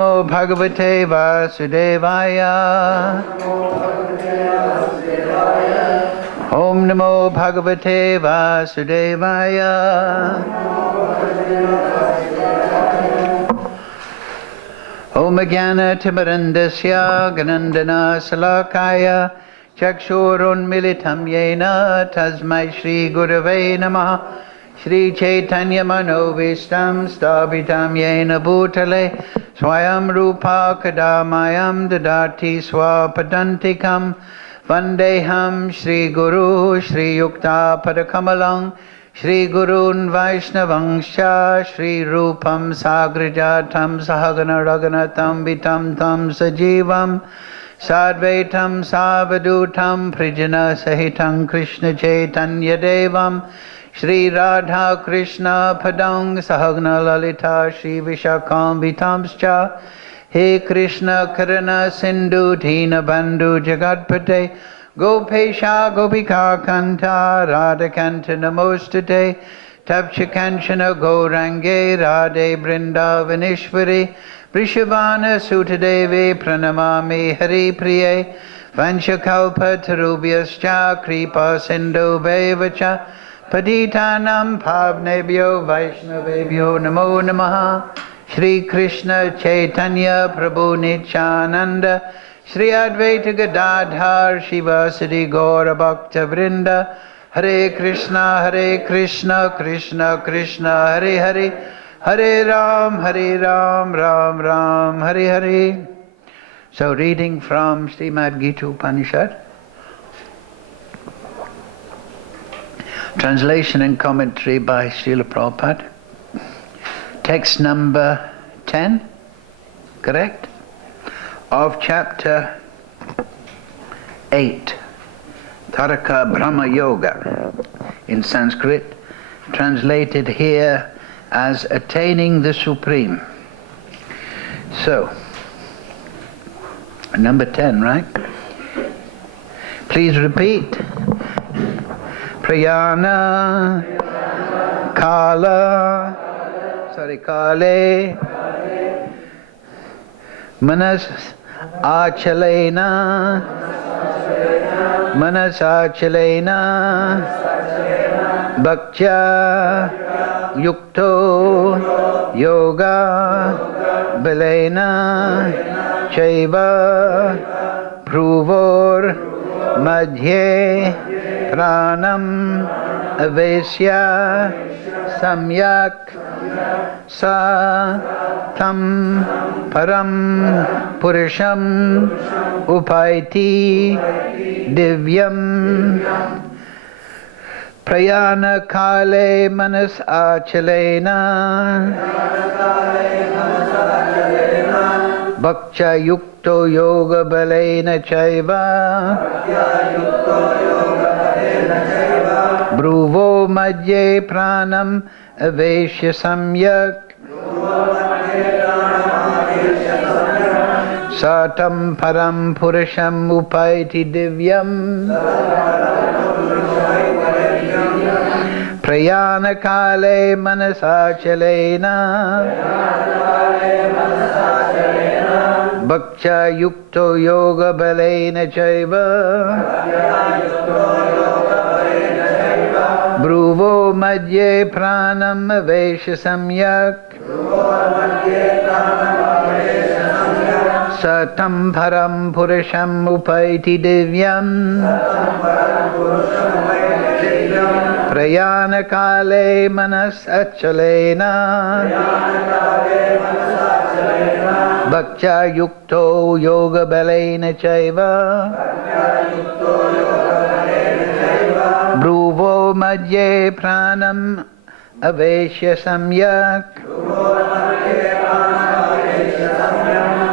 Namo Bhagavate Vasudevaya. Om Namo Bhagavate Vasudevaya. Om Jnana Timarandasya Ganandana Salakaya Chakshurun Militam Yena Tasmai Shri Gurave Namaha Shri Chaitanya Manovistam Stabitam Yena Bhutale Swayam Rupa Kadamayam Dadati Swapadantikam Vandeham Shri Guru Shri Yukta Padakamalang Shri Gurun Vaishnavangsha Shri Rupam Sagrajatam Sahagana Raganatam Vitam Tam Sajivam Sadvaitam Savadutam Prijana Sahitam Krishna Chaitanya Devam Shri Radha Krishna Padang Sahagna Lalita Shri Vishakam Vitamscha He Krishna Karana Sindhu Dina Bandhu Jagatpate Gopesha Gopika Kanta Radha Kanta Namostate Tapcha Kanchana Gaurange Radhe Vrindavanishwari Vrishabhana Sutadevi Pranamami Hari Priye Vanchakalpa Tarubhyascha Kripa Sindhu Bevacha Patitanam Pavnebhyo Vaishnavebhyo Namo Namaha Shri Krishna Chaitanya Prabhu Nityananda Shri Advaita Gadadhar Shivasadi Gaura Bhakta Vrinda Hare Krishna Krishna Krishna Hare Hare Hare Ram Ram Ram Hare Hare. So reading from Srimad Gita Upanishad. Translation and commentary by Srila Prabhupada. Text number 10, correct? Of chapter 8, Taraka Brahma Yoga, in Sanskrit, translated here as attaining the Supreme. So, number 10, right? Please repeat. Prayana Kale Manas Achalena Bhaktya Yukto Yoga Balena Chaiva Pruvor Madhye Pranam Avesya Samyak Sa Tam Param Purusham Upaiti Divyam Prayana Kale Manas Achalena Bhaktya Yukto Yoga Balena Chaiva Bruvo Madhye Pranam Aveshya Samyak Satam Param Purusham Upaiti Divyam Prayana Kale Manasachalena Bhaktya Yukto Yoga Balena Chaiva Bruvo Madhye Pranam Avesha Samyak Satam Param Purusham Upaiti Divyam Prayana Kale Manas Achalena Bhaktya Yukto Yoga Balena Chaiva Bruvo Madhye Pranam Aveshya Samyak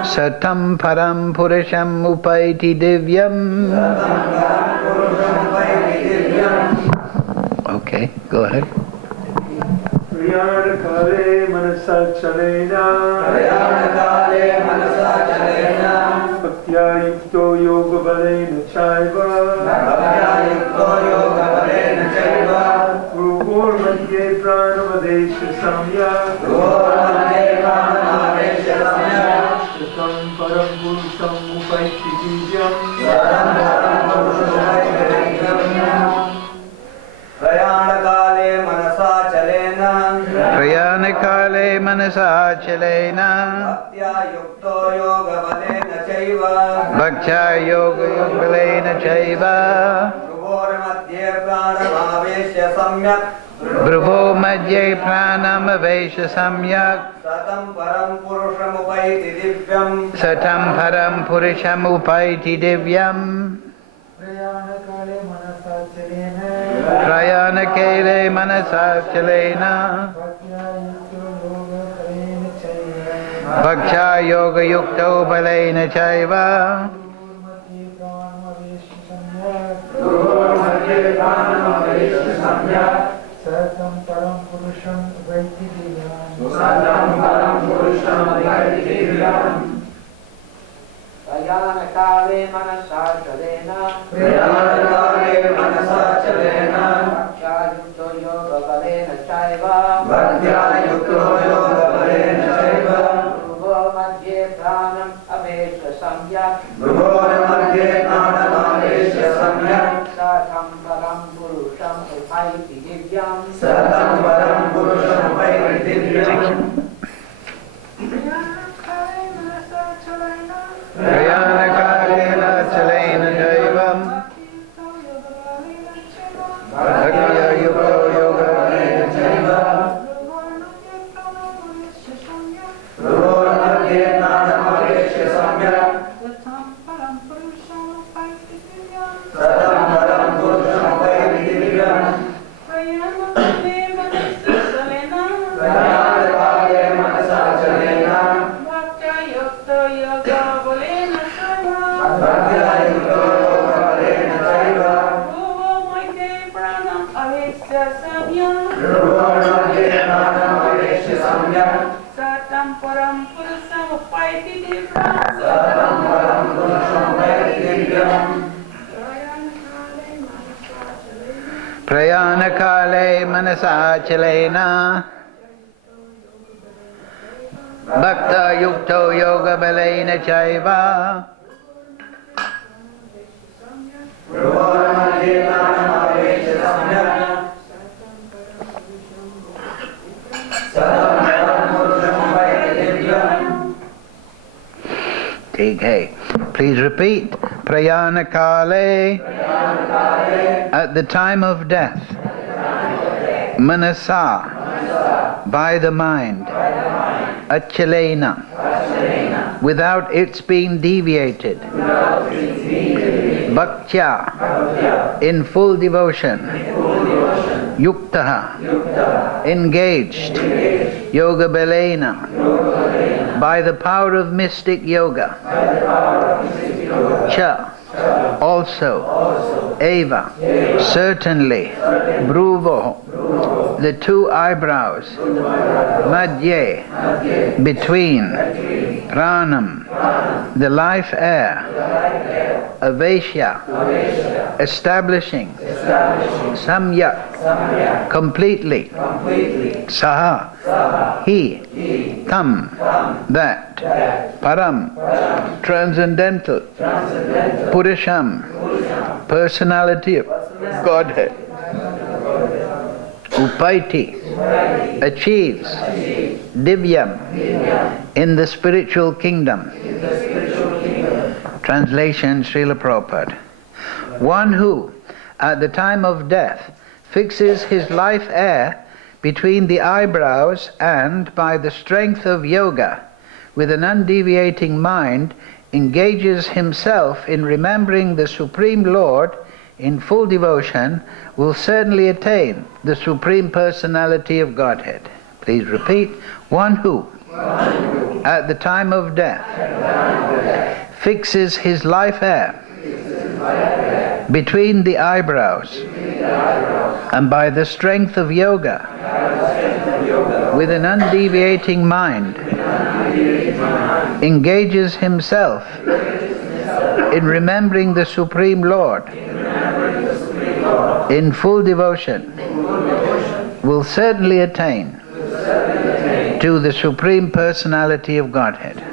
Satam Param Purusham Upaiti Divyam. Okay, go ahead. Prayana Kale Manasachalena Bhaktya Yukto Yoga Balena Chaiva Pruvor Madhye Pranam Avesha Samyak Satam Param Purusham Upaiti Divyam प्रयाणकाले मनसा चलेन प्रयाणकाले मनसा चलेन भक्त्या युक्तो योगबलेन चैव भक्त्या योगबलेन चैव भ्रुवोर्मध्ये प्राणमावेश्य सम्यक् भ्रुवो मध्ये प्राणमवेश्य सम्यक् सतं परं पुरुषमुपैति दिव्यम् सतं परं पुरुषमुपैति दिव्यम् प्रयाणकाले मनसा चलेन प्रयाणकाले मनसा चलेन भक्त्या योगयुक्तो बलेन चैव सतं परं पुरुषं वैति प्रयाणकाले मनसा चलेन भक्त्या युक्तो योगबलेन चैव भ्रुवो मध्ये प्राणम् अवेश्य सम्यक् सतं परं पुरुषम् उपैति दिव्यम् प्रयाणकाले चलेन दैवम् भक्त्या युक्तो योगबलेन चैव Satam param purusam upaiti divyam प्रयाणकाले मनसा चलेन भक्त्या युक्तो योगबलेन चैव ठीक है. Please repeat. Prayanakale, at the time of death. Manasa, by the mind. Achalena, without its being deviated. Bhaktya, in full devotion. Yuktaha, engaged. Yoga Belena, by the power of mystic yoga. Cha, also. Eva, certainly. Bhruvo, the two eyebrows. Madhye, between. Pranam, the life air. Aveshya, establishing. Samyak, completely. Saha, he. Tam, that. Param, transcendental. Purusham, personality of Godhead. Upaiti, achieves. Divyam, in the spiritual kingdom. Translation, Srila Prabhupada. One who, at the time of death, fixes his life air between the eyebrows and, by the strength of yoga, with an undeviating mind, engages himself in remembering the Supreme Lord in full devotion, will certainly attain the Supreme Personality of Godhead. Please repeat. One who, at the time of death, fixes his life air between the eyebrows, and by the strength of yoga, with an undeviating mind, engages himself in remembering the Supreme Lord in full devotion, will certainly attain to the Supreme Personality of Godhead.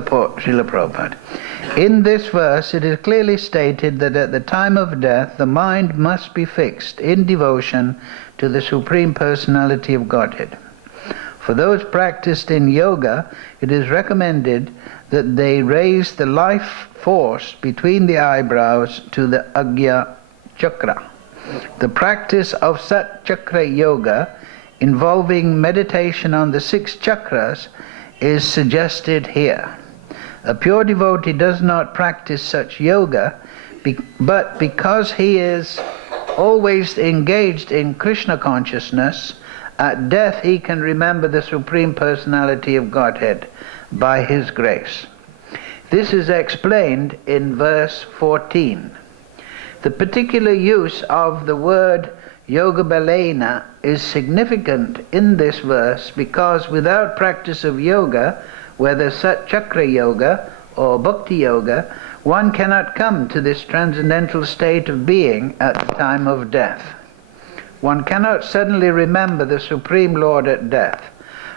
Purport, Srila Prabhupada. In this verse it is clearly stated that at the time of death the mind must be fixed in devotion to the Supreme Personality of Godhead. For those practiced in yoga, it is recommended that they raise the life force between the eyebrows to the Agya Chakra. The practice of Sat Chakra Yoga, involving meditation on the 6 chakras, is suggested here. A pure devotee does not practice such yoga, but because he is always engaged in Krishna consciousness, at death he can remember the Supreme Personality of Godhead by his grace. This is explained in verse 14. The particular use of the word yoga balena is significant in this verse because without practice of yoga, whether Sat Chakra Yoga or Bhakti Yoga, one cannot come to this transcendental state of being at the time of death. One cannot suddenly remember the Supreme Lord at death.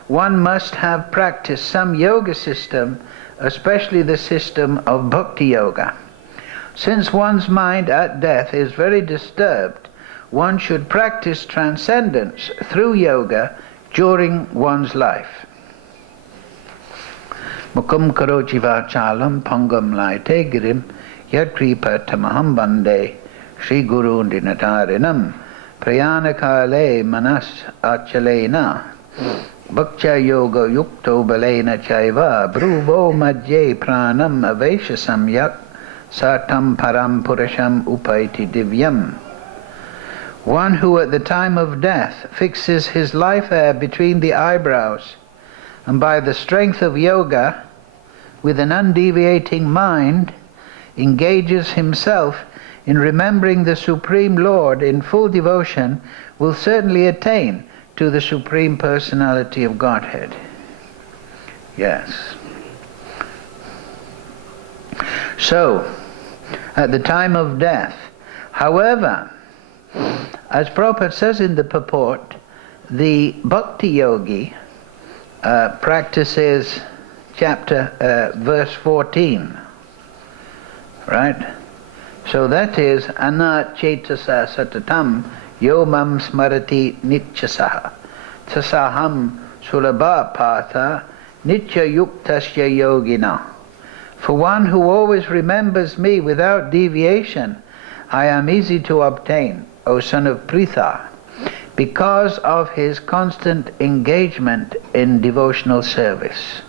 One must have practiced some yoga system, especially the system of Bhakti Yoga. Since one's mind at death is very disturbed, one should practice transcendence through yoga during one's life. Mukum karochi vachalam pangam laite girim yadkripa tamaham bande Shri Guru dinatarinam prayanakale manas achalena bhakcha yoga yukto balena chaiva bhruvo madhye pranam avesha samyak satam param purasham upaiti divyam. One who at the time of death fixes his life air between the eyebrows and by the strength of yoga with an undeviating mind engages himself in remembering the Supreme Lord in full devotion will certainly attain to the Supreme Personality of Godhead. Yes. So, at the time of death, however, as Prabhupada says in the purport, the Bhakti Yogi practices verse 14, right? So that is Anna Chetasa Satatam Yomam Smarati Nityasaha Tasaham Sulabha Patha Nitya Yuktasya Yogina. For one who always remembers me without deviation, I am easy to obtain, O son of Pritha, because of his constant engagement in devotional service.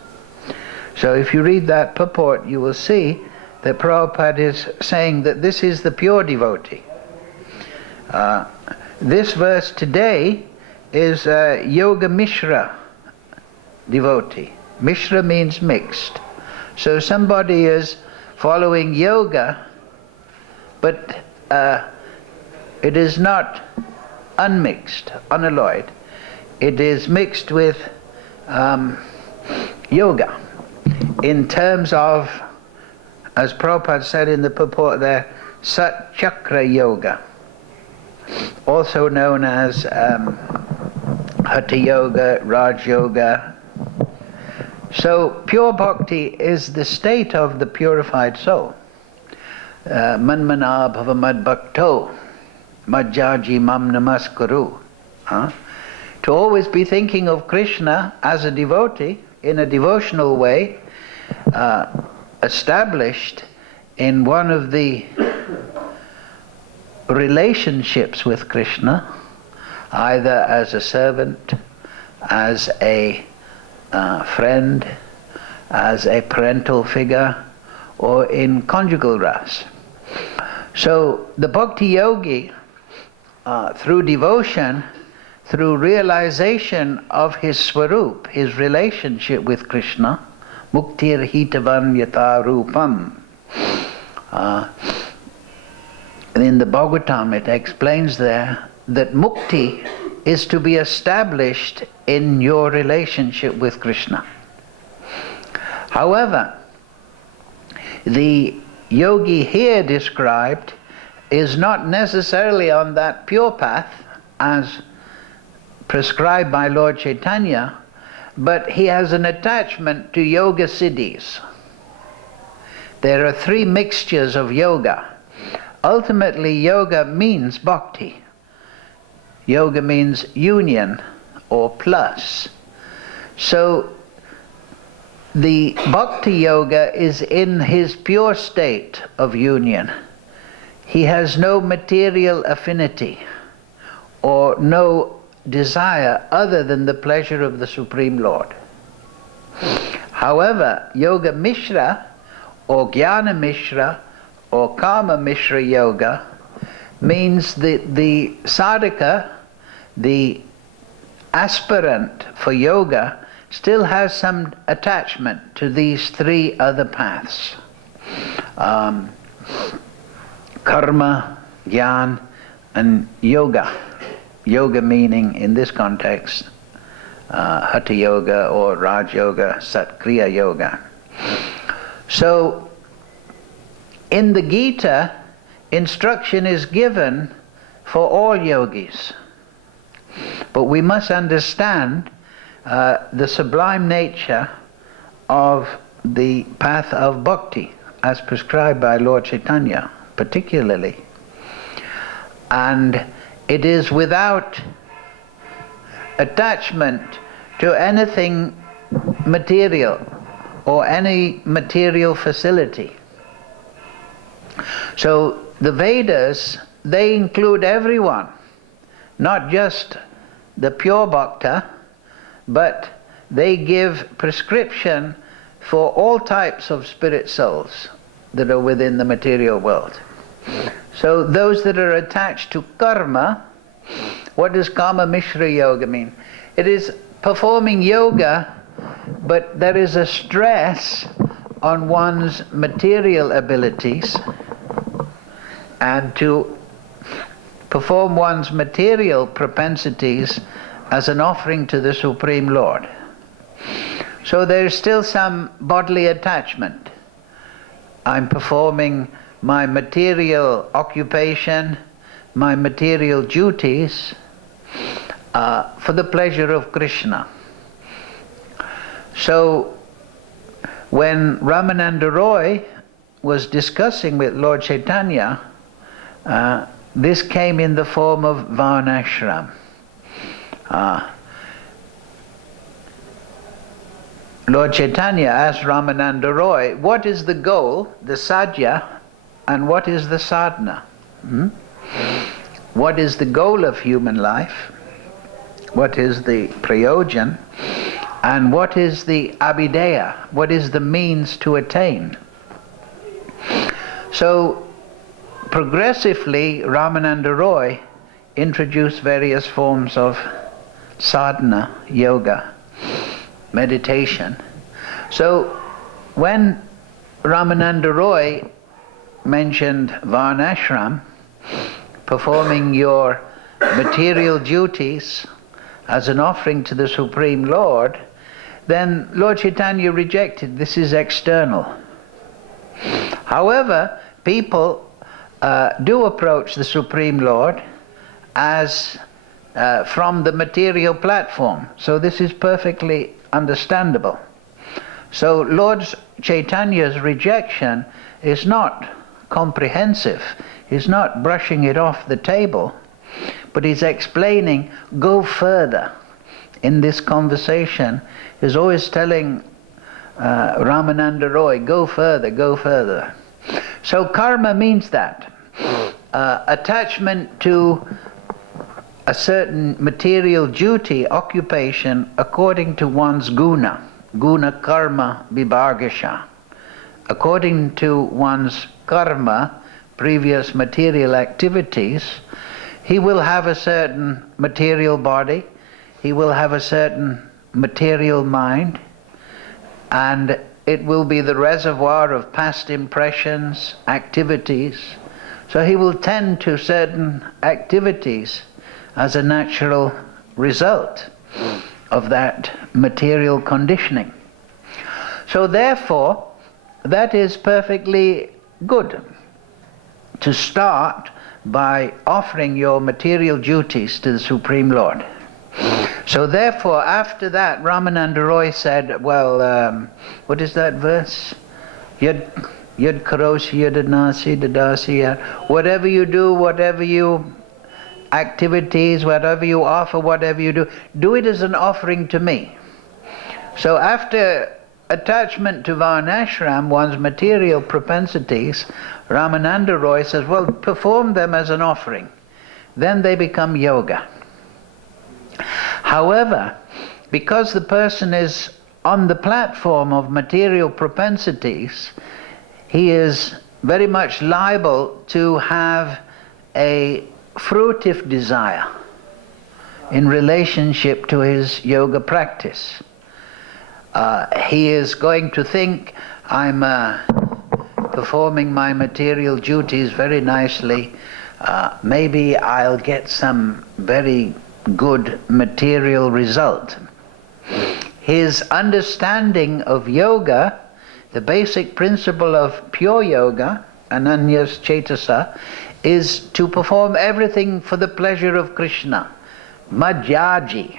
So if you read that purport, you will see that Prabhupada is saying that this is the pure devotee. This verse today is a Yoga Mishra devotee. Mishra means mixed. So somebody is following yoga, but it is not unmixed, unalloyed. It is mixed with yoga in terms of, as Prabhupada said in the purport there, Sat Chakra Yoga, also known as Hatha Yoga, Raj Yoga. So pure bhakti is the state of the purified soul. Manmana bhavamad bhakto majjaji mam namaskuru. To always be thinking of Krishna as a devotee in a devotional way, established in one of the relationships with Krishna, either as a servant, as a friend, as a parental figure, or in conjugal ras. So the bhakti yogi, through devotion, through realization of his swarup, his relationship with Krishna, muktir hitavan yata rupam. In the Bhagavatam it explains there that mukti is to be established in your relationship with Krishna. However, the yogi here described is not necessarily on that pure path as prescribed by Lord Chaitanya, but he has an attachment to yoga siddhis. there are three mixtures of yoga. Ultimately, yoga means bhakti. Yoga means union or plus. So the bhakti yoga is in his pure state of union. He has no material affinity or no desire other than the pleasure of the Supreme Lord. However, Yoga Mishra or Jnana Mishra or Karma Mishra Yoga means the sadhaka, the aspirant for yoga, still has some attachment to these three other paths. Karma, Jnana, and Yoga. Yoga meaning, in this context, Hatha Yoga or Raj Yoga, Satkriya Yoga. So, in the Gita, instruction is given for all yogis. But we must understand the sublime nature of the path of bhakti, as prescribed by Lord Chaitanya, particularly. And it is without attachment to anything material or any material facility. So the Vedas, they include everyone, not just the pure bhakta, but they give prescription for all types of spirit souls that are within the material world. So those that are attached to karma, what does Karma Mishra Yoga mean? It is performing yoga, but there is a stress on one's material abilities, and to perform one's material propensities as an offering to the Supreme Lord. So there's still some bodily attachment. I'm performing my material occupation, my material duties for the pleasure of Krishna. So when Ramananda Roy was discussing with Lord Chaitanya, this came in the form of Varnashram. Lord Chaitanya asked Ramananda Roy, what is the goal, the sadhya, and what is the sadhana? What is the goal of human life? What is the prayojan? And what is the abhideya? What is the means to attain? So, progressively, Ramananda Roy introduced various forms of sadhana, yoga, meditation. So, when Ramananda Roy mentioned Varnashram, performing your material duties as an offering to the Supreme Lord, then Lord Chaitanya rejected. This is external. However, people do approach the Supreme Lord as from the material platform. So this is perfectly understandable. So Lord Chaitanya's rejection is not comprehensive. He's not brushing it off the table, but he's explaining, go further. In this conversation, he's always telling Ramananda Roy, go further, go further. So karma means that. Attachment to a certain material duty, occupation, according to one's guna. Guna karma vibhagasha. According to one's karma, previous material activities, he will have a certain material body, he will have a certain material mind, and it will be the reservoir of past impressions, activities. So he will tend to certain activities as a natural result of that material conditioning. So therefore, that is perfectly good to start by offering your material duties to the Supreme Lord. So therefore, after that, Ramananda Roy said, well, what is that verse? Yad karosi yadanasi dadasi. Whatever you do, whatever you activities, whatever you offer, whatever you do it as an offering to me. So after attachment to Varnashram, one's material propensities, Ramananda Roy says, well, perform them as an offering. Then they become yoga. However, because the person is on the platform of material propensities, he is very much liable to have a fruitive desire in relationship to his yoga practice. He is going to think, I'm performing my material duties very nicely, maybe I'll get some very good material result. His understanding of yoga, the basic principle of pure yoga, Ananyas Chetasa, is to perform everything for the pleasure of Krishna. Madhyaji.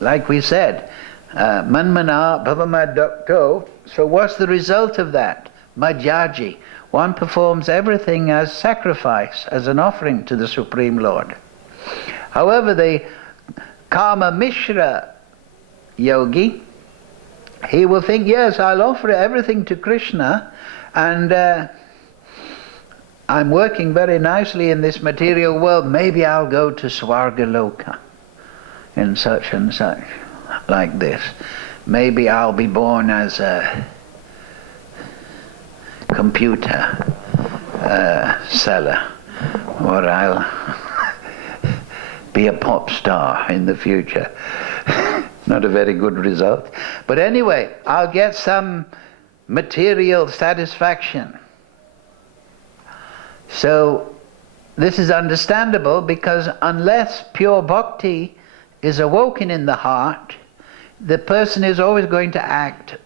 Like we said, Manmana Bhavamad Dakto. So what's the result of that? Madhyaji. One performs everything as sacrifice, as an offering to the Supreme Lord. However, the Kama Mishra yogi, he will think, yes, I'll offer everything to Krishna, and I'm working very nicely in this material world, maybe I'll go to Swargaloka in such and such, like this. Maybe I'll be born as a computer seller, or I'll be a pop star in the future. Not a very good result. But anyway, I'll get some material satisfaction. So this is understandable, because unless pure bhakti is awoken in the heart, the person is always going to act,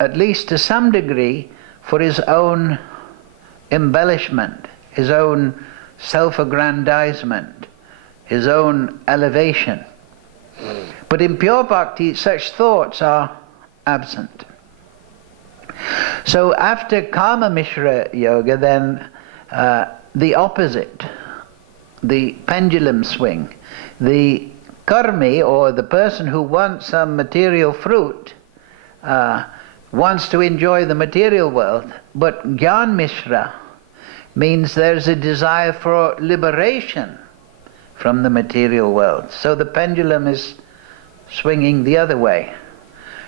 at least to some degree, for his own embellishment, his own self-aggrandizement, his own elevation. But in pure bhakti, such thoughts are absent. So after Kama Mishra Yoga, then the opposite, the pendulum swing, the karmi, or the person who wants some material fruit, wants to enjoy the material world, but Gyan Mishra means there's a desire for liberation from the material world. So the pendulum is swinging the other way.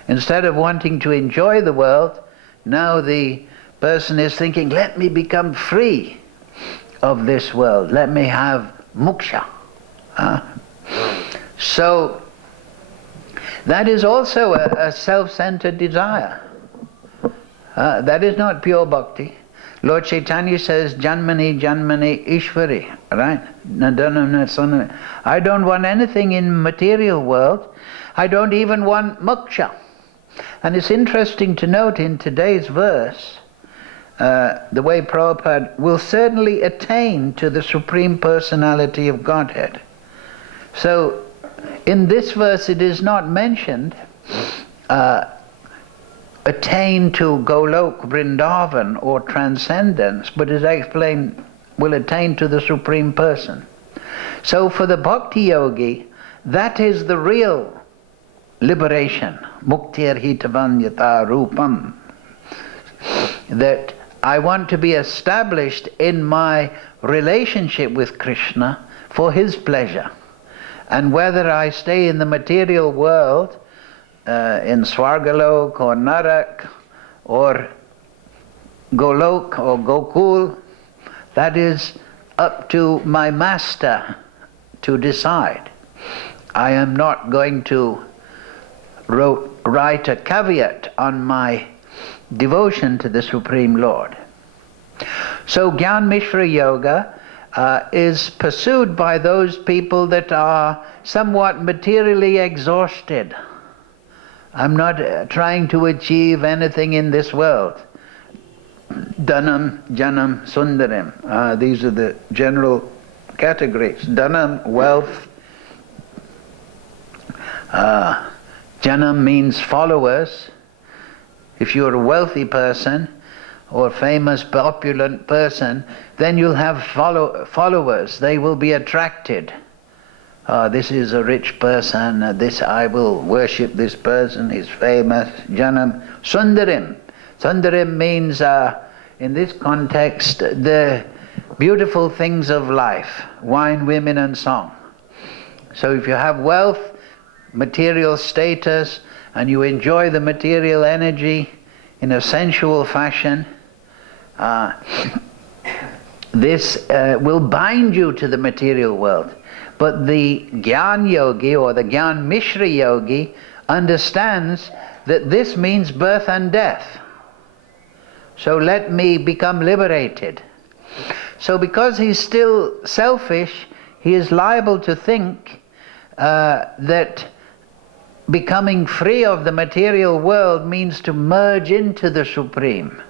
Instead of wanting to enjoy the world, now the person is thinking, let me become free of this world, let me have moksha. So that is also a self-centered desire. That is not pure bhakti. Lord Chaitanya says, Janmani Janmani Ishvari, right? I don't want anything in material world. I don't even want moksha. And it's interesting to note in today's verse, the way Prabhupada will certainly attain to the Supreme Personality of Godhead. So in this verse it is not mentioned attain to Golok, Vrindavan, or transcendence, but is explained, will attain to the Supreme Person. So for the Bhakti Yogi, that is the real liberation. Muktir hitavanyata rupam. That I want to be established in my relationship with Krishna for his pleasure. And whether I stay in the material world, in Swargalok or Narak or Golok or Gokul, that is up to my master to decide. I am not going to write a caveat on my devotion to the Supreme Lord. So Gyan Mishra Yoga is pursued by those people that are somewhat materially exhausted. I'm not trying to achieve anything in this world. Dhanam, Janam, Sundaram. These are the general categories. Dhanam, wealth. Janam means followers. If you're a wealthy person or famous, opulent person, then you'll have followers. They will be attracted. This is a rich person, I will worship this person, he's famous. Janam Sundarim. Sundarim means, in this context, the beautiful things of life, wine, women and song. So if you have wealth, material status, and you enjoy the material energy in a sensual fashion, this will bind you to the material world. But the Gyan Yogi or the Gyan Mishra Yogi understands that this means birth and death. So let me become liberated. So because he's still selfish, he is liable to think that becoming free of the material world means to merge into the Supreme.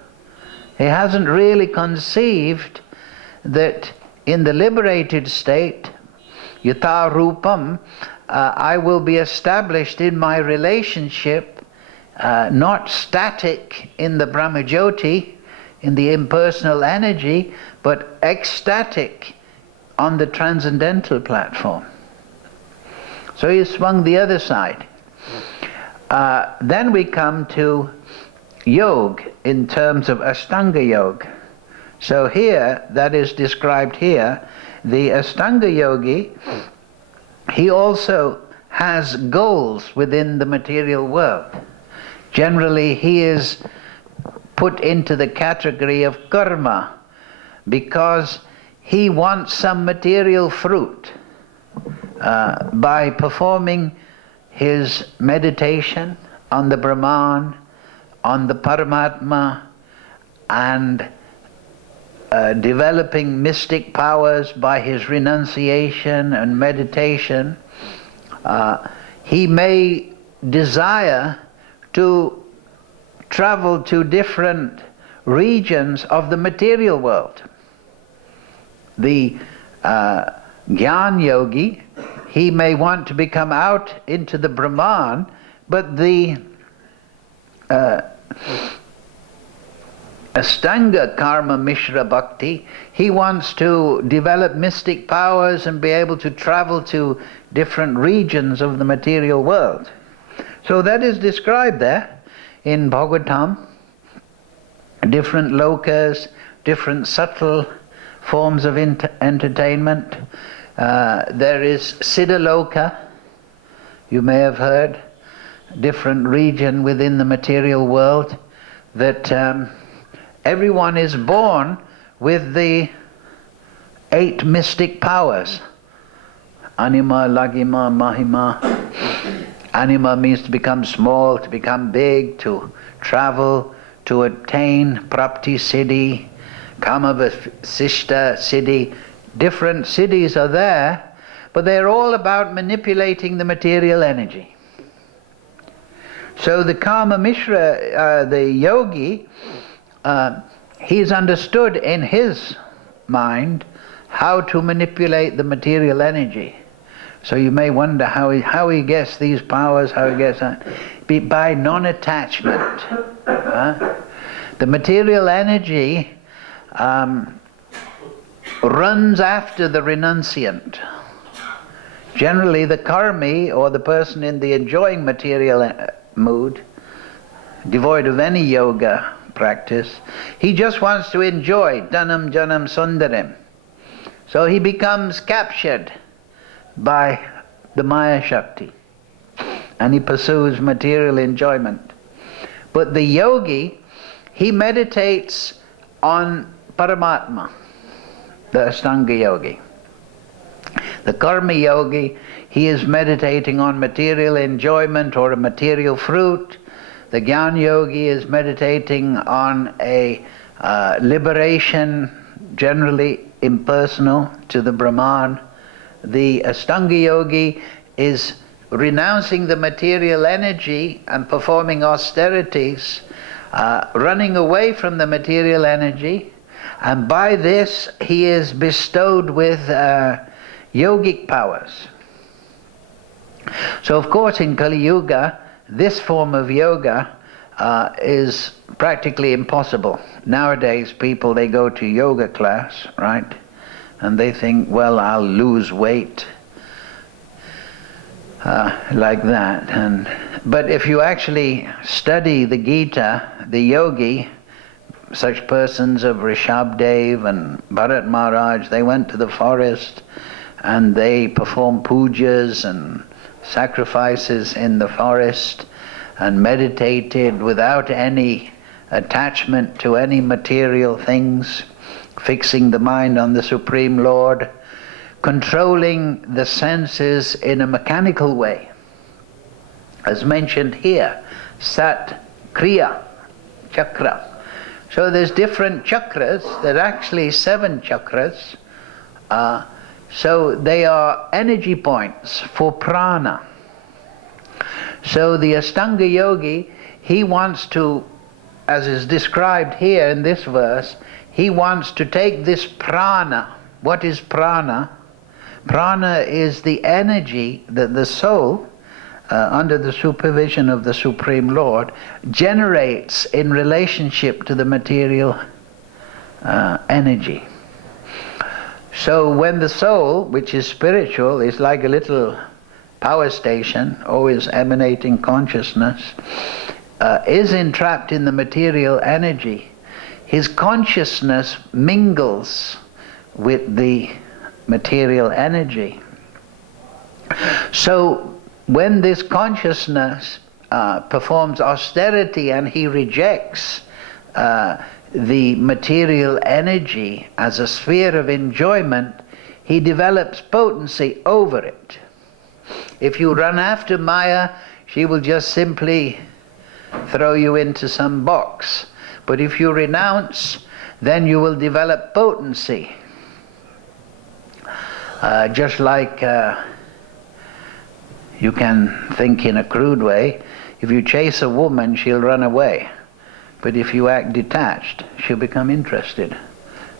He hasn't really conceived that in the liberated state, Yatha Rupam, I will be established in my relationship, not static in the Brahmajyoti, in the impersonal energy, but ecstatic on the transcendental platform. So he swung the other side. Then we come to Yoga in terms of Ashtanga Yoga. So here, that is described here, the Ashtanga Yogi, he also has goals within the material world. Generally, he is put into the category of karma because he wants some material fruit by performing his meditation on the Brahman, on the Paramatma, and developing mystic powers by his renunciation and meditation. He may desire to travel to different regions of the material world. The Gyan Yogi, he may want to become out into the Brahman, but the Ashtanga Karma Mishra Bhakti, he wants to develop mystic powers and be able to travel to different regions of the material world. So that is described there in Bhagavatam, different lokas, different subtle forms of entertainment. There is Siddhaloka, you may have heard, different region within the material world, that everyone is born with the 8 mystic powers. Anima, Lagima, Mahima. Anima means to become small, to become big, to travel, to attain Prapti Siddhi, Kama Vasishta Siddhi. Different siddhis are there, but they're all about manipulating the material energy. So the Kama Mishra, the yogi, he's understood in his mind how to manipulate the material energy. So you may wonder how he gets these powers, how he gets that. By non-attachment. The material energy runs after the renunciant. Generally the karmi, or the person in the enjoying material mood, devoid of any yoga practice, he just wants to enjoy dhanam janam sundarim. So he becomes captured by the Maya Shakti and he pursues material enjoyment. But the yogi, he meditates on Paramatma, the Ashtanga Yogi. The Karma Yogi, he is meditating on material enjoyment or a material fruit. The Gyan Yogi is meditating on a liberation, generally impersonal, to the Brahman. The Ashtanga Yogi is renouncing the material energy and performing austerities, running away from the material energy, and by this he is bestowed with yogic powers. So of course in Kali Yuga, this form of yoga is practically impossible. Nowadays, people, they go to yoga class, right? And they think, well, I'll lose weight like that. But if you actually study the Gita, the yogi, such persons of Rishabdev and Bharat Maharaj, they went to the forest and they performed pujas and sacrifices in the forest and meditated without any attachment to any material things, fixing the mind on the Supreme Lord, controlling the senses in a mechanical way. As mentioned here, Sat, Kriya, Chakra. So there's different chakras, there are actually 7 chakras. So they are energy points for prana. So the Ashtanga yogi, he wants to, as is described here in this verse, he wants to take this prana. What is prana? Prana is the energy that the soul, under the supervision of the Supreme Lord, generates in relationship to the material energy. So when the soul, which is spiritual, is like a little power station, always emanating consciousness, is entrapped in the material energy, his consciousness mingles with the material energy. So when this consciousness performs austerity and he rejects the material energy as a sphere of enjoyment, he develops potency over it. If you run after Maya, she will just simply throw you into some box. But if you renounce, then you will develop potency. Just like you can think in a crude way, if you chase a woman, she'll run away. But if you act detached, she'll become interested.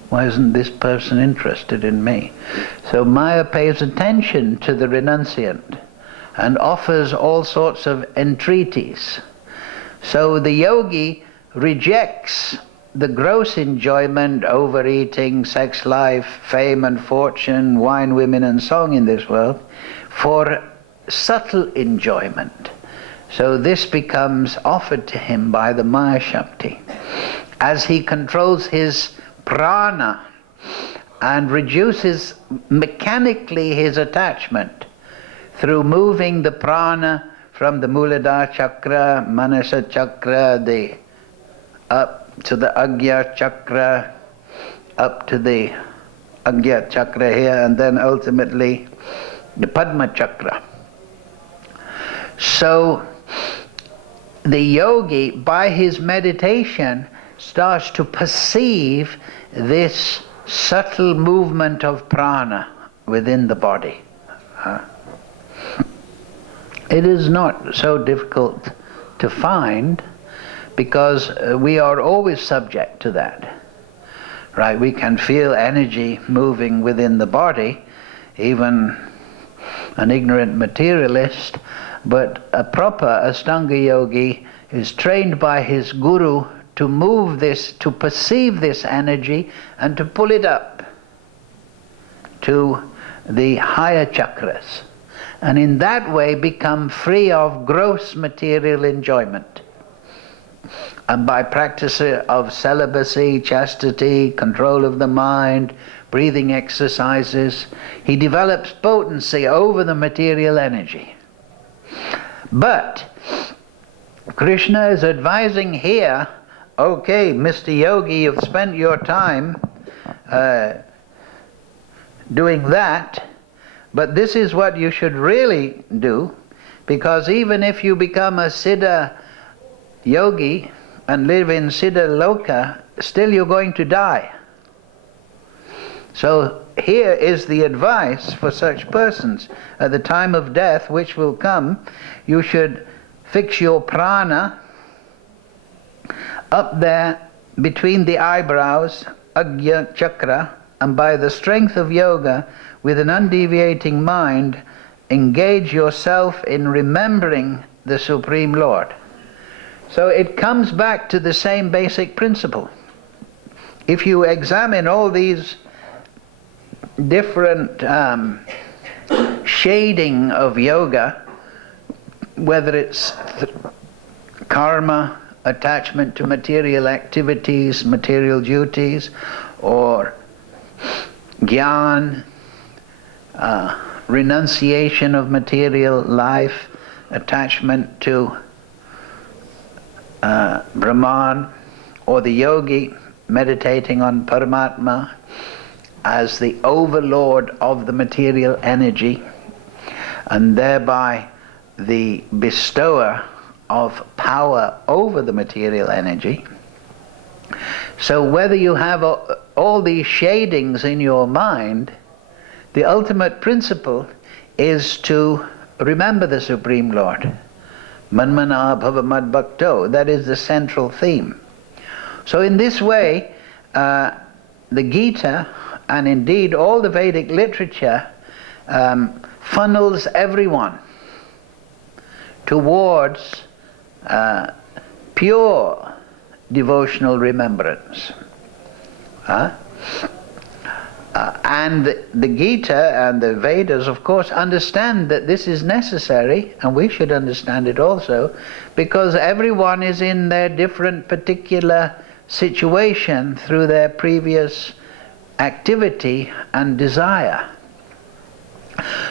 Why isn't this person interested in me? So Maya pays attention to the renunciant and offers all sorts of entreaties. So the yogi rejects the gross enjoyment, overeating, sex life, fame and fortune, wine, women and song in this world, for subtle enjoyment. So this becomes offered to him by the Maya Shakti. As he controls his prana and reduces mechanically his attachment through moving the prana from the Muladhara chakra, Manasa chakra, up to the Agya chakra, up to the Agya chakra here, and then ultimately the Padma chakra. So the yogi, by his meditation, starts to perceive this subtle movement of prana within the body. It is not so difficult to find, because we are always subject to that. Right? We can feel energy moving within the body, even an ignorant materialist, but a proper Ashtanga yogi is trained by his guru to move this, to perceive this energy and to pull it up to the higher chakras, and in that way become free of gross material enjoyment. And by practice of celibacy, chastity, control of the mind, breathing exercises, he develops potency over the material energy. But Krishna is advising here, okay, Mr. Yogi, you've spent your time doing that, but this is what you should really do, because even if you become a Siddha yogi and live in Siddha Loka, still you're going to die. So here is the advice for such persons. At the time of death, which will come, you should fix your prana up there between the eyebrows, Agya chakra, and by the strength of yoga, with an undeviating mind, engage yourself in remembering the Supreme Lord. So it comes back to the same basic principle. If you examine all these different shading of yoga, whether it's karma, attachment to material activities, material duties, or jnana, renunciation of material life, attachment to Brahman, or the yogi meditating on Paramatma as the overlord of the material energy and thereby the bestower of power over the material energy. So whether you have all these shadings in your mind, the ultimate principle is to remember the Supreme Lord. Manmana bhava mad bhakto. That is the central theme. So in this way, the Gita, and indeed all the Vedic literature, funnels everyone towards pure devotional remembrance. And the Gita and the Vedas, of course, understand that this is necessary, and we should understand it also, because everyone is in their different particular situation through their previous activity and desire.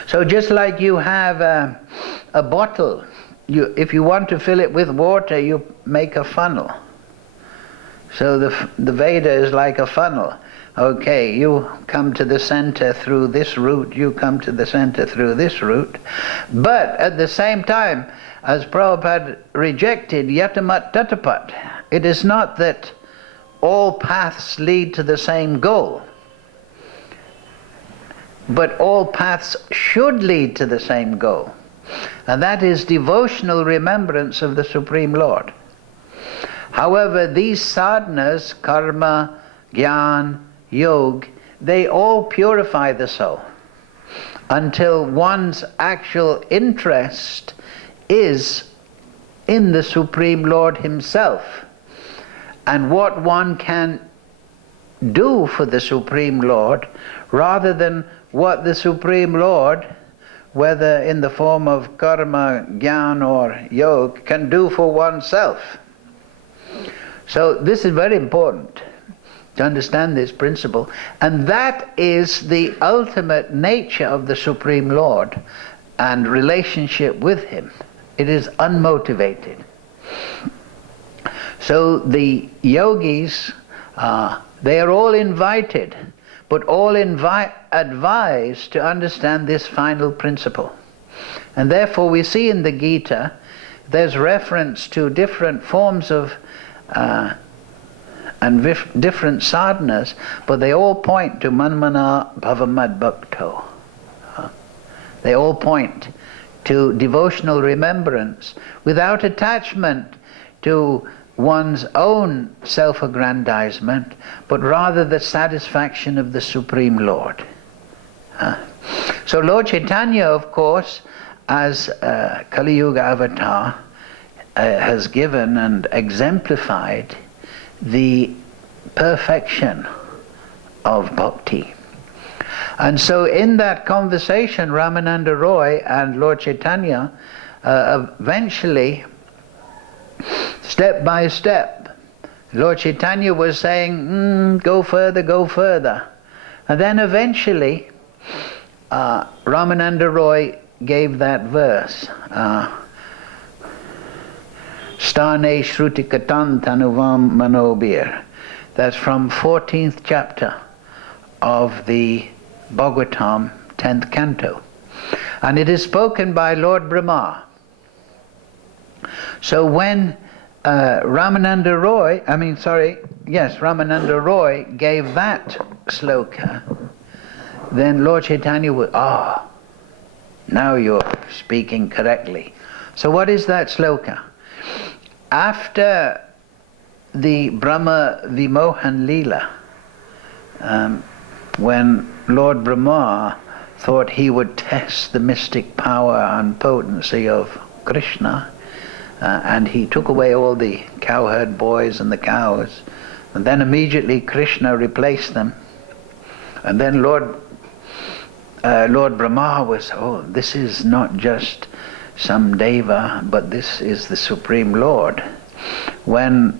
So just like you have a bottle, if you want to fill it with water, you make a funnel. So the Veda is like a funnel. Okay, you come to the center through this route, you come to the center through this route. But at the same time, as Prabhupada rejected yatamat tatapat, it is not that all paths lead to the same goal, but all paths should lead to the same goal. And that is devotional remembrance of the Supreme Lord. However, these sadhanas, karma, jnana, yoga, they all purify the soul until one's actual interest is in the Supreme Lord Himself and what one can do for the Supreme Lord, rather than what the Supreme Lord, whether in the form of karma, jnana or yoga, can do for oneself. So this is very important to understand this principle, and that is the ultimate nature of the Supreme Lord and relationship with Him. It is unmotivated. So the yogis, they are all invited, but all advised to understand this final principle. And therefore we see in the Gita there's reference to different forms of and different sadhanas, but they all point to manmana bhava mad bhakto. They all point to devotional remembrance without attachment to one's own self-aggrandizement, but rather the satisfaction of the Supreme Lord. So Lord Chaitanya, of course, as Kali Yuga avatar, has given and exemplified the perfection of bhakti. And so in that conversation, Ramananda Roy and Lord Chaitanya eventually, step by step, Lord Chaitanya was saying, go further, go further. And then eventually, Ramananda Roy gave that verse, Stane Shruti Katan Tanuvam Manobir. That's from 14th chapter of the Bhagavatam, 10th canto. And it is spoken by Lord Brahma. So when Ramananda Roy gave that sloka, then Lord Chaitanya would, now you're speaking correctly. So what is that sloka? After the Brahma Vimohan Leela, when Lord Brahma thought he would test the mystic power and potency of Krishna, and he took away all the cowherd boys and the cows, and then immediately Krishna replaced them. And then Lord Brahma was, this is not just some deva, but this is the Supreme Lord. When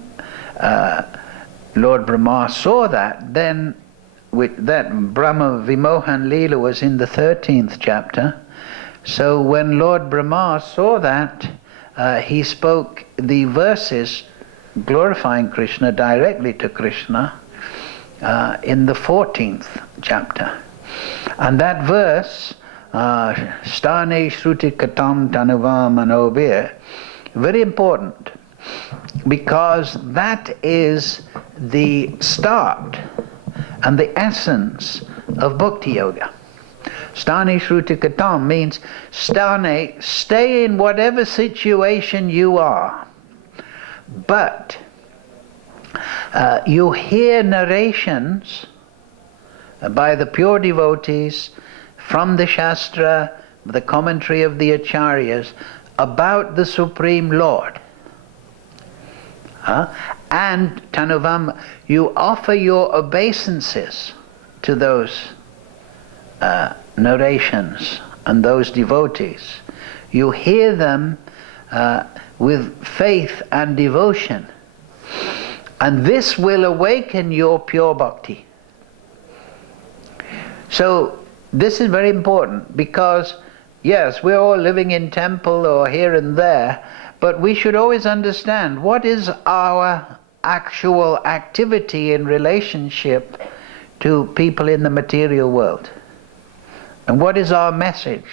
Lord Brahma saw that, then that Brahma Vimohan Leela was in the 13th chapter. So when Lord Brahma saw that, he spoke the verses glorifying Krishna directly to Krishna in the 14th chapter. And that verse, Stane Shruti Katam Tanuva Manobir, very important, because that is the start and the essence of Bhakti Yoga. Stane Shruti Katam means stay in whatever situation you are, but you hear narrations by the pure devotees from the Shastra, the commentary of the Acharyas, about the Supreme Lord. And Tanuvam, you offer your obeisances to those narrations and those devotees. You hear them with faith and devotion, and this will awaken your pure bhakti. So this is very important, because yes, we're all living in temple or here and there, but we should always understand what is our actual activity in relationship to people in the material world, and what is our message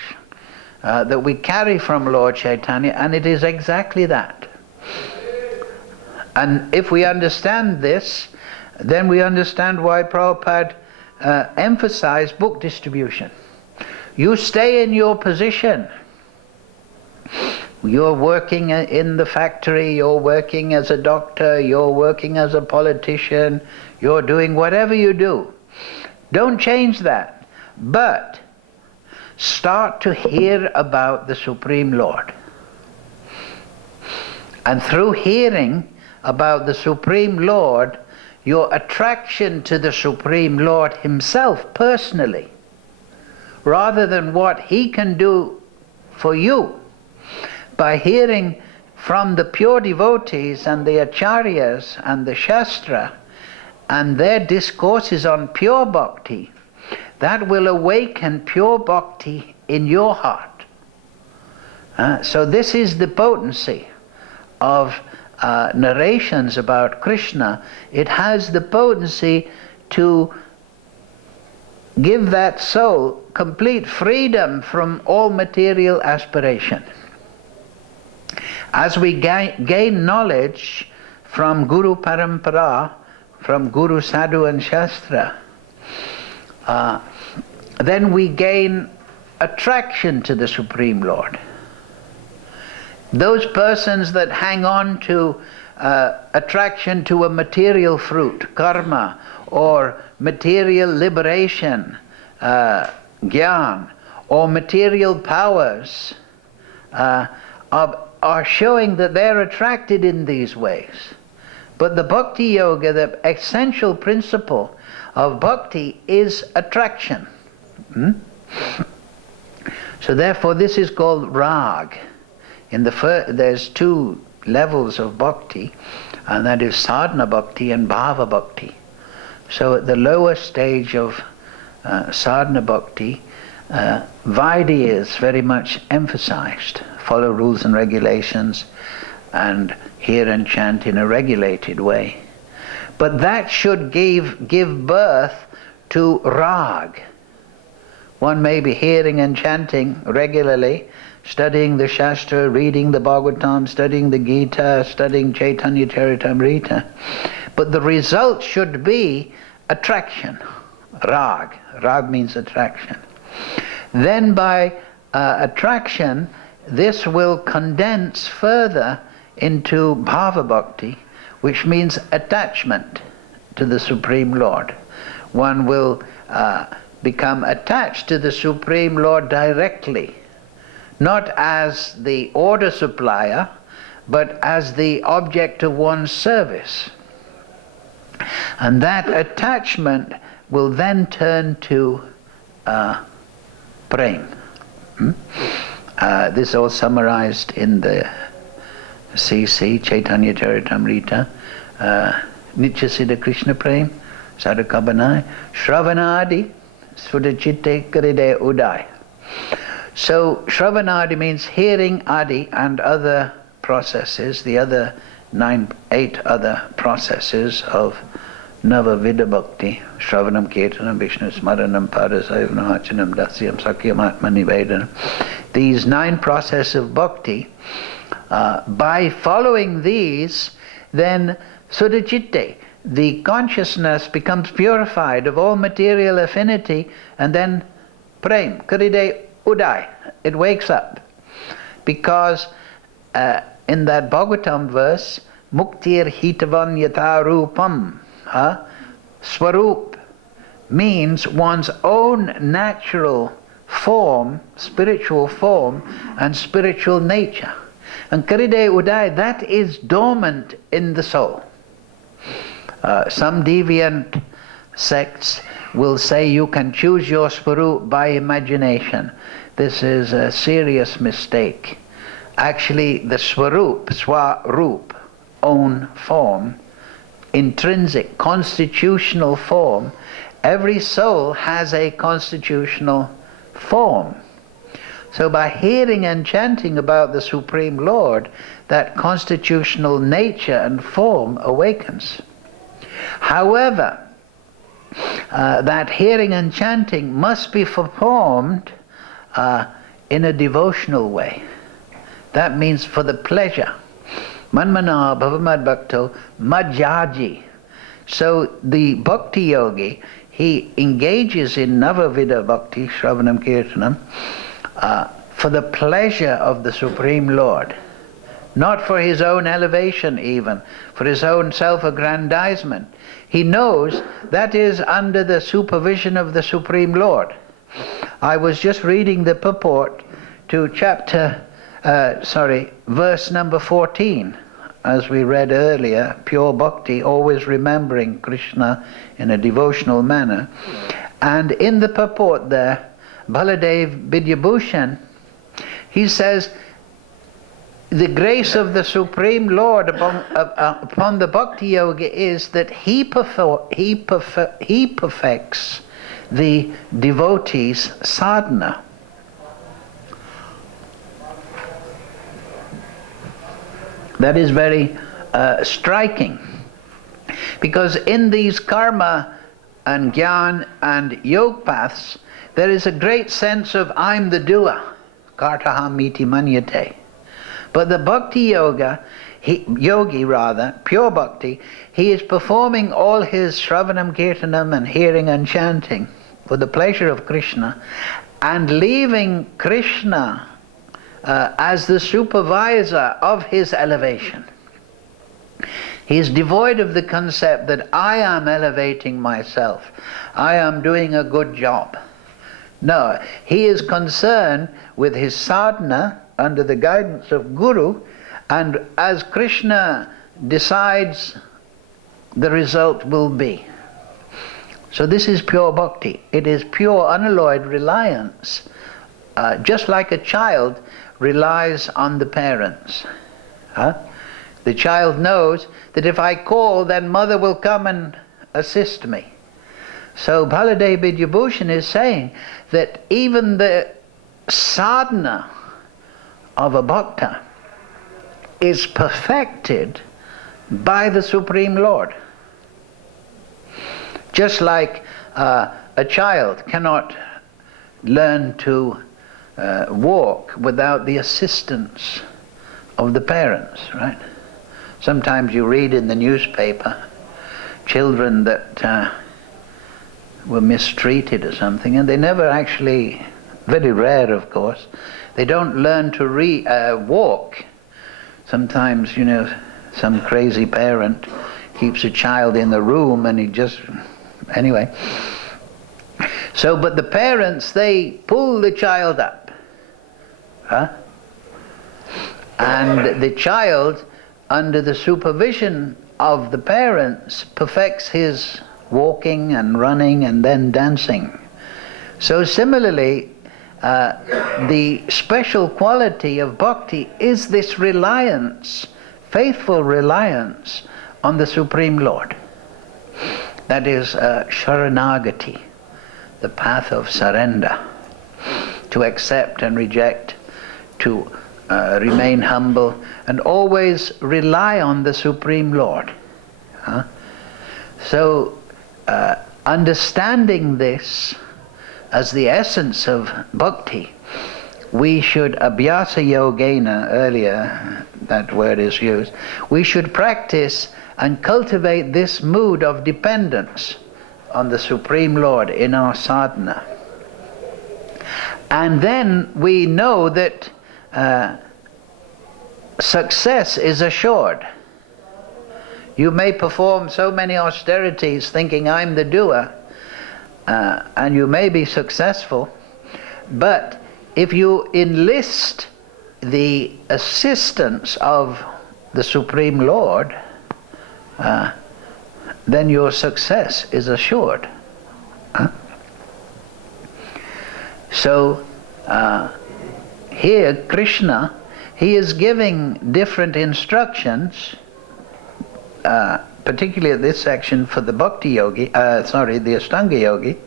that we carry from Lord Chaitanya, and it is exactly that. And if we understand this, then we understand why Prabhupada emphasized book distribution. You stay in your position. You're working in the factory, you're working as a doctor, you're working as a politician, you're doing whatever you do. Don't change that. But start to hear about the Supreme Lord. And through hearing about the Supreme Lord, your attraction to the Supreme Lord himself personally, rather than what he can do for you, by hearing from the pure devotees and the acharyas and the shastra and their discourses on pure bhakti, that will awaken pure bhakti in your heart. So this is the potency of narrations about Krishna. It has the potency to give that soul complete freedom from all material aspiration. As we gain knowledge from Guru Parampara, from Guru Sadhu and Shastra, then we gain attraction to the Supreme Lord. Those persons that hang on to attraction to a material fruit, karma, or material liberation, gyan, or material powers, are showing that they're attracted in these ways. But the Bhakti Yoga, the essential principle of Bhakti, is attraction. So therefore this is called Rag. There's two levels of Bhakti, and that is Sadhana Bhakti and Bhava Bhakti. So at the lower stage of Sadhana Bhakti, Vaidhi is very much emphasized. Follow rules and regulations and hear and chant in a regulated way. But that should give birth to Rag. One may be hearing and chanting regularly, studying the Shastra, reading the Bhagavatam, studying the Gita, studying Chaitanya Charitamrita. But the result should be attraction. Rag. Rag means attraction. Then by attraction, this will condense further into Bhava Bhakti, which means attachment to the Supreme Lord. One will become attached to the Supreme Lord directly, not as the order supplier, but as the object of one's service. And that attachment will then turn to prem. This is all summarized in the CC, Chaitanya Charitamrita, Nityasiddha Krishna Prem, Sadhakabanai, Shravanadi, Sfudachitte Karide Udai. So Shravanadi means hearing Adi and other processes, the other 8 other processes of Nava-Vida Bhakti, Shravanam, Kirtanam, Vishnu Smaranam, Parasavanam, Achanam, Dasyam, Sakyam, Atma Nivedanam. These 9 processes of bhakti, by following these, then Sudachitte, the consciousness becomes purified of all material affinity, and then Prem, Karide Udai, it wakes up. Because in that Bhagavatam verse, Muktir Hitavan Yata Rupam, Swarup means one's own natural form, spiritual form, and spiritual nature. And Karide Udai, that is dormant in the soul. Some deviant sects will say you can choose your Swarup by imagination. This is a serious mistake. Actually, the Swarup, Swarup, own form, intrinsic, constitutional form, every soul has a constitutional form. So by hearing and chanting about the Supreme Lord, that constitutional nature and form awakens. However, that hearing and chanting must be performed in a devotional way. That means for the pleasure. Manmana bhavamad bhakto majjaji. So the bhakti yogi, he engages in Navavida bhakti, Shravanam Kirtanam, for the pleasure of the Supreme Lord. Not for his own elevation even, for his own self-aggrandizement. He knows that is under the supervision of the Supreme Lord. I was just reading the purport to verse number 14, as we read earlier, pure bhakti, always remembering Krishna in a devotional manner. And in the purport there, Baladev Vidyabhushan, he says, the grace of the Supreme Lord upon the bhakti yogi is that he perfects the devotee's sadhana. That is very striking, because in these karma and jnana and yoga paths, there is a great sense of I'm the doer, kartaham iti manyate. But the bhakti yogi, pure bhakti, he is performing all his shravanam kirtanam and hearing and chanting for the pleasure of Krishna, and leaving Krishna as the supervisor of his elevation. He is devoid of the concept that I am elevating myself, I am doing a good job. No, he is concerned with his sadhana under the guidance of Guru, and as Krishna decides, the result will be. So this is pure bhakti. It is pure unalloyed reliance, just like a child relies on the parents. The child knows that if I call, then mother will come and assist me. So Baladev Vidyabhushan is saying that even the sadhana of a bhakta is perfected by the Supreme Lord. Just like a child cannot learn to walk without the assistance of the parents, right? Sometimes you read in the newspaper children that were mistreated or something, and they never actually, very rare of course, they don't learn to walk. Sometimes, some crazy parent keeps a child in the room and he just, anyway. So, but the parents, they pull the child up. And the child, under the supervision of the parents, perfects his walking and running and then dancing. So similarly, the special quality of bhakti is this reliance, faithful reliance on the Supreme Lord. That is Sharanagati, the path of surrender, to accept and reject, to remain humble, and always rely on the Supreme Lord. So, understanding this as the essence of bhakti, we should, abhyasa yogena, earlier that word is used, we should practice and cultivate this mood of dependence on the Supreme Lord in our sadhana. And then we know that success is assured. You may perform so many austerities thinking I'm the doer, and you may be successful, but if you enlist the assistance of the Supreme Lord, then your success is assured. So here Krishna, he is giving different instructions, particularly this section for the Bhakti Yogi, the Ashtanga Yogi,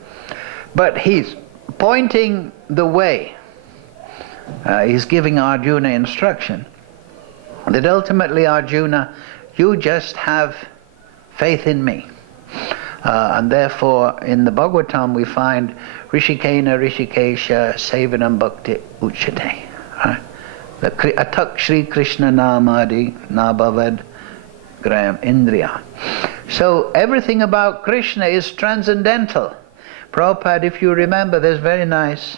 but he's pointing the way. He's giving Arjuna instruction that ultimately, Arjuna, you just have faith in me. And therefore, in the Bhagavatam, we find Rishikena Rishikesha Sevanam Bhakti Uchate. The Atak Shri Krishna Namadi Nabhavad Graham Indriya. So everything about Krishna is transcendental. Prabhupada, if you remember, there's a very nice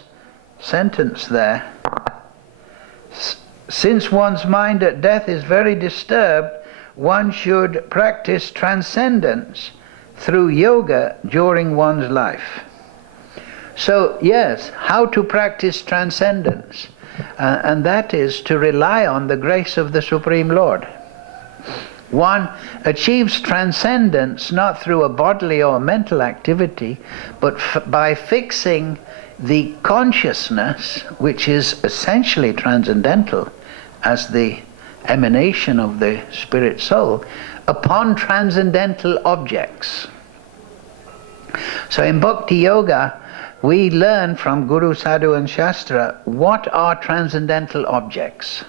sentence there. Since one's mind at death is very disturbed, one should practice transcendence through yoga during one's life. So yes, how to practice transcendence? And that is to rely on the grace of the Supreme Lord. One achieves transcendence not through a bodily or mental activity, but by fixing the consciousness, which is essentially transcendental as the emanation of the spirit soul, upon transcendental objects. So in Bhakti Yoga, we learn from Guru, Sadhu and Shastra what are transcendental objects.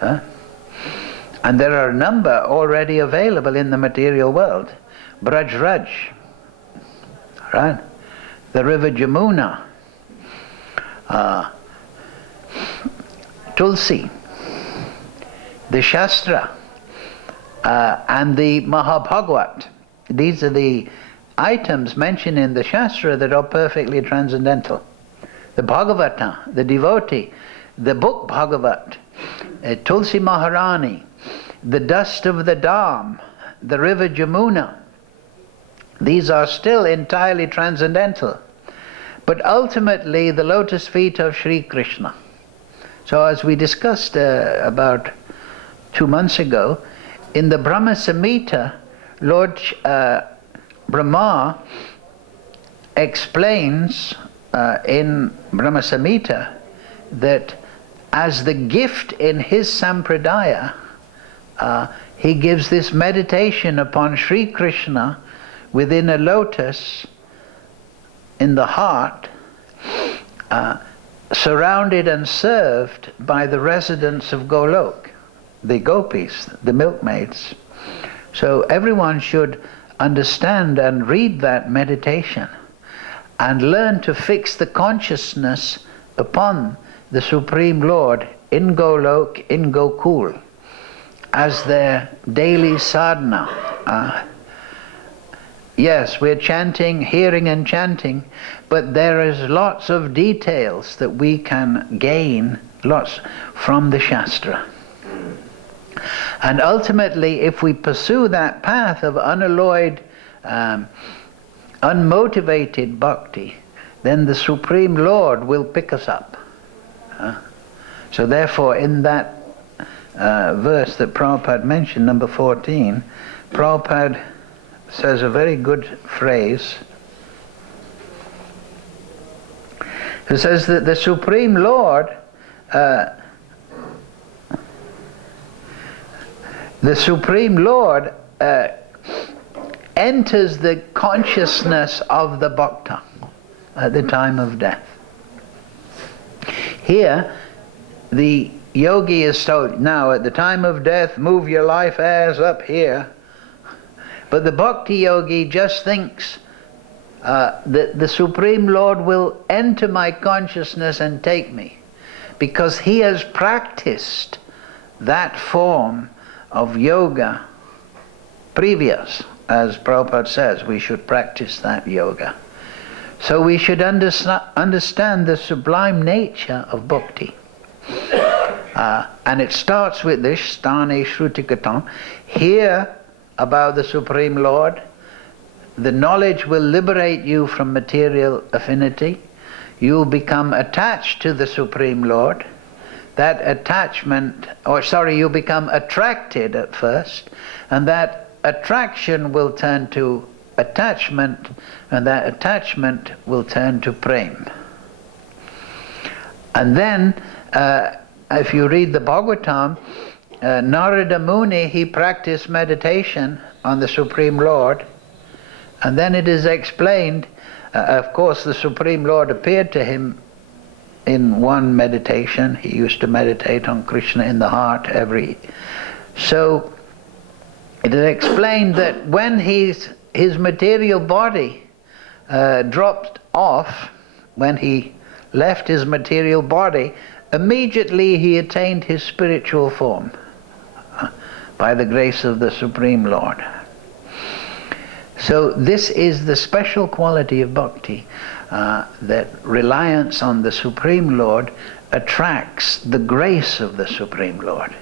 And there are a number already available in the material world. Braj Raj, right? The river Jamuna, Tulsi, the Shastra, and the Mahabhagavat. These are the items mentioned in the Shastra that are perfectly transcendental. The Bhagavata, the devotee, the book Bhagavat, Tulsi Maharani, the dust of the Dham, the river Jamuna. These are still entirely transcendental. But ultimately the lotus feet of Sri Krishna. So as we discussed about 2 months ago, in the Brahma Samhita, Lord Brahma explains in Brahma Samhita that as the gift in his sampradaya, he gives this meditation upon Sri Krishna within a lotus in the heart, surrounded and served by the residents of Golok, the gopis, the milkmaids. So everyone should understand and read that meditation and learn to fix the consciousness upon the Supreme Lord in Golok, in Gokul, as their daily sadhana. Yes, we're chanting, hearing and chanting, but there is lots of details that we can gain, lots from the Shastra. And ultimately, if we pursue that path of unalloyed, unmotivated bhakti, then the Supreme Lord will pick us up. So therefore, in that verse that Prabhupada mentioned, number 14, Prabhupada says a very good phrase. He says that the Supreme Lord enters the consciousness of the bhakta at the time of death. Here, the yogi is told, now at the time of death, move your life airs up here. But the bhakti yogi just thinks that the Supreme Lord will enter my consciousness and take me, because he has practiced that form of yoga previous. As Prabhupada says, we should practice that yoga. So we should understand the sublime nature of bhakti. And it starts with this, stane shrutikatan. Hear about the Supreme Lord. The knowledge will liberate you from material affinity. You will become attached to the Supreme Lord. That attachment, you become attracted at first, and that attraction will turn to attachment, and that attachment will turn to prem. And then, if you read the Bhagavatam, Narada Muni, he practiced meditation on the Supreme Lord, and then it is explained, of course the Supreme Lord appeared to him in one meditation. He used to meditate on Krishna in the heart so it is explained that when his material body dropped off, when he left his material body, immediately he attained his spiritual form by the grace of the Supreme Lord. So this is the special quality of bhakti, that reliance on the Supreme Lord attracts the grace of the Supreme Lord.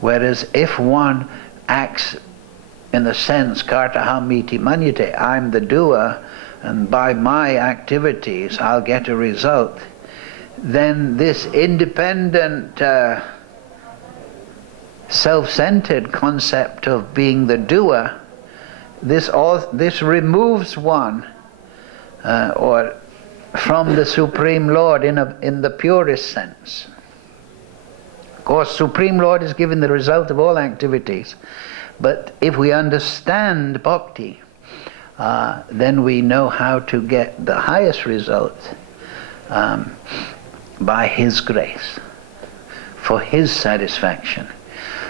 Whereas if one acts in the sense, kartaham iti manyate, I'm the doer, and by my activities I'll get a result, then this independent, self-centered concept of being the doer, this removes one or from the Supreme Lord in the purest sense. Of course, Supreme Lord is given the result of all activities, but if we understand bhakti, then we know how to get the highest result by his grace, for his satisfaction.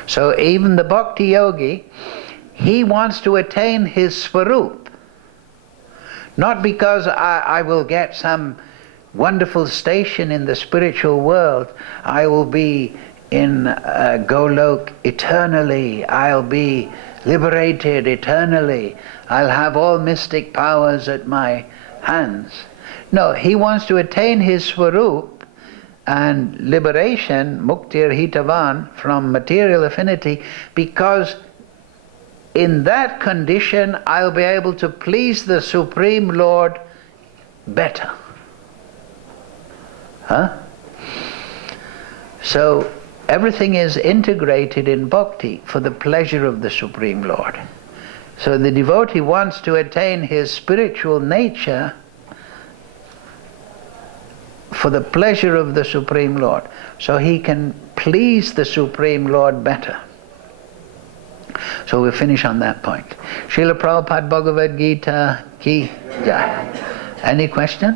So even the bhakti yogi, he wants to attain his svarup, not because I will get some wonderful station in the spiritual world, I will be in Golok eternally, I'll be liberated eternally, I'll have all mystic powers at my hands. No, he wants to attain his svarup and liberation, muktir hitavan, from material affinity, because in that condition I'll be able to please the Supreme Lord better. So everything is integrated in bhakti for the pleasure of the Supreme Lord. So the devotee wants to attain his spiritual nature for the pleasure of the Supreme Lord, so he can please the Supreme Lord better. So we'll finish on that point. Srila Prabhupada Bhagavad Gita Ki Jai. Any question?